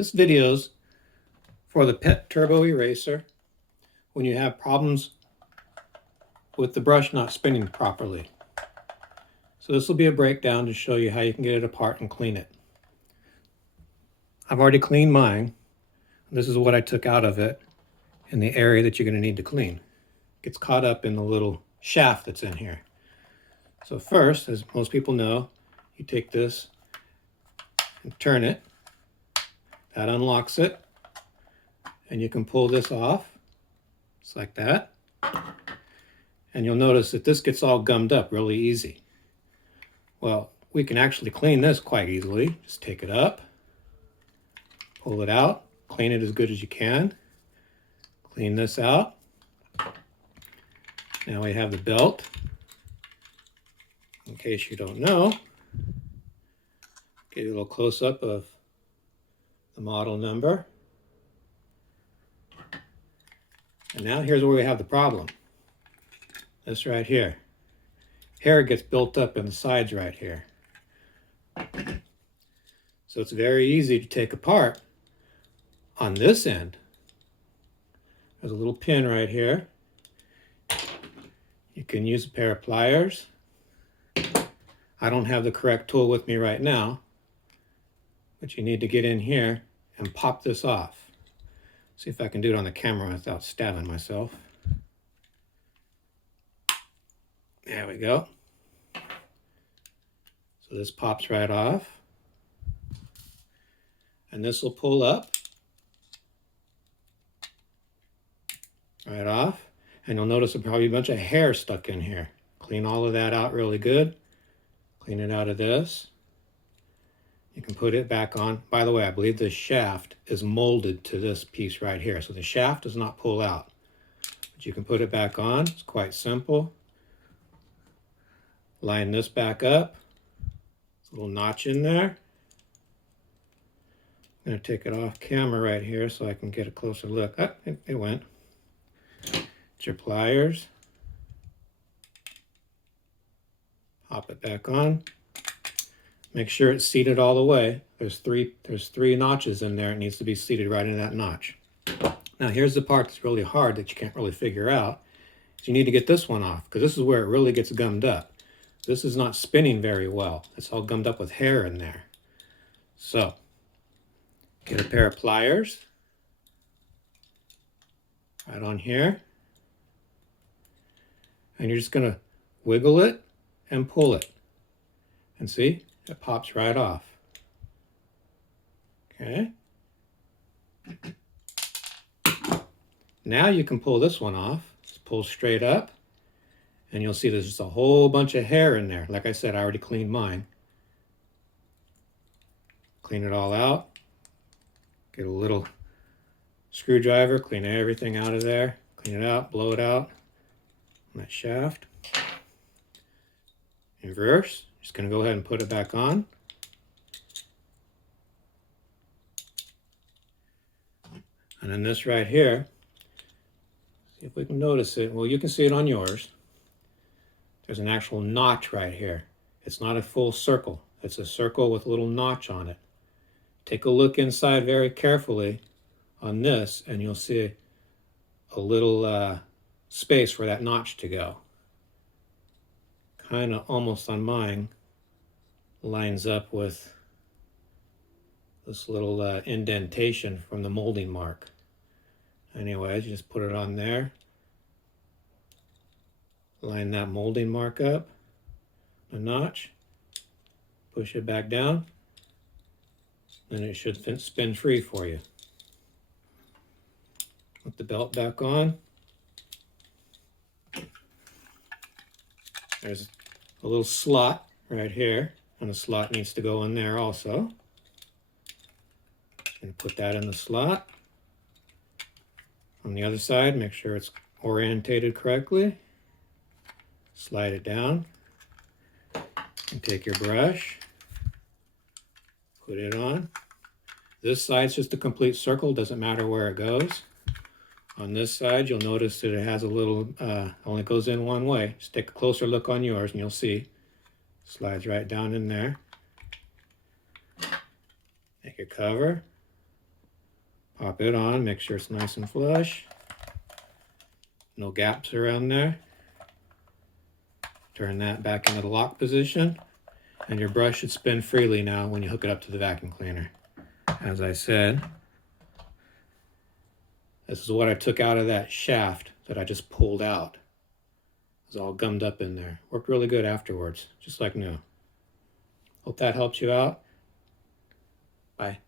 This video's for the pet TurboEraser when you have problems with the brush not spinning properly. So this will be a breakdown to show you how you can get it apart and clean it. I've already cleaned mine. This is what I took out of it in the area that you're going to need to clean. It gets caught up in the little shaft that's in here. So first, as most people know, you take this and turn it. That unlocks it. And you can pull this off, just like that. And you'll notice that this gets all gummed up really easy. Well, we can actually clean this quite easily. Just take it up, pull it out, clean it as good as you can. Clean this out. Now we have the belt. In case you don't know, get a little close-up of the model number. And now here's where we have the problem. This right here. Hair gets built up in the sides right here. So it's very easy to take apart. On this end, there's a little pin right here. You can use a pair of pliers. I don't have the correct tool with me right now, but you need to get in here and pop this off. See if I can do it on the camera without stabbing myself. There we go. So this pops right off. And this will pull up. Right off. And you'll notice there's probably a bunch of hair stuck in here. Clean all of that out really good. Clean it out of this. You can put it back on. By the way, I believe this shaft is molded to this piece right here. So the shaft does not pull out. But you can put it back on. It's quite simple. Line this back up. There's a little notch in there. I'm going to take it off camera right here so I can get a closer look. Oh, it went. Get your pliers. Pop it back on. Make sure it's seated all the way. There's three notches in there. It needs to be seated right in that notch. Now here's the part that's really hard that you can't really figure out. You need to get this one off because this is where it really gets gummed up. This is not spinning very well. It's all gummed up with hair in there. So get a pair of pliers right on here. And you're just going to wiggle it and pull it. And see? It pops right off. Okay. Now you can pull this one off. Just pull straight up. And you'll see there's just a whole bunch of hair in there. Like I said, I already cleaned mine. Clean it all out. Get a little screwdriver. Clean everything out of there. Clean it out. Blow it out. On that shaft. Reverse. Just going to go ahead and put it back on. And then this right here, see if we can notice it. Well, you can see it on yours. There's an actual notch right here. It's not a full circle. It's a circle with a little notch on it. Take a look inside very carefully on this, and you'll see a little space for that notch to go. Kind of almost on mine lines up with this little indentation from the molding mark. Anyways, you just put it on there. Line that molding mark up, a notch, push it back down, and it should spin free for you. Put the belt back on. There's a little slot right here, and the slot needs to go in there also. And put that in the slot. On the other side, make sure it's orientated correctly. Slide it down. And take your brush. Put it on. This side's just a complete circle, doesn't matter where it goes. On this side, you'll notice that it has a little, only goes in one way. Just take a closer look on yours and you'll see. Slides right down in there. Make your cover. Pop it on, make sure it's nice and flush. No gaps around there. Turn that back into the lock position, and your brush should spin freely now when you hook it up to the vacuum cleaner. As I said, this is what I took out of that shaft that I just pulled out. It was all gummed up in there. Worked really good afterwards, just like new. Hope that helps you out. Bye.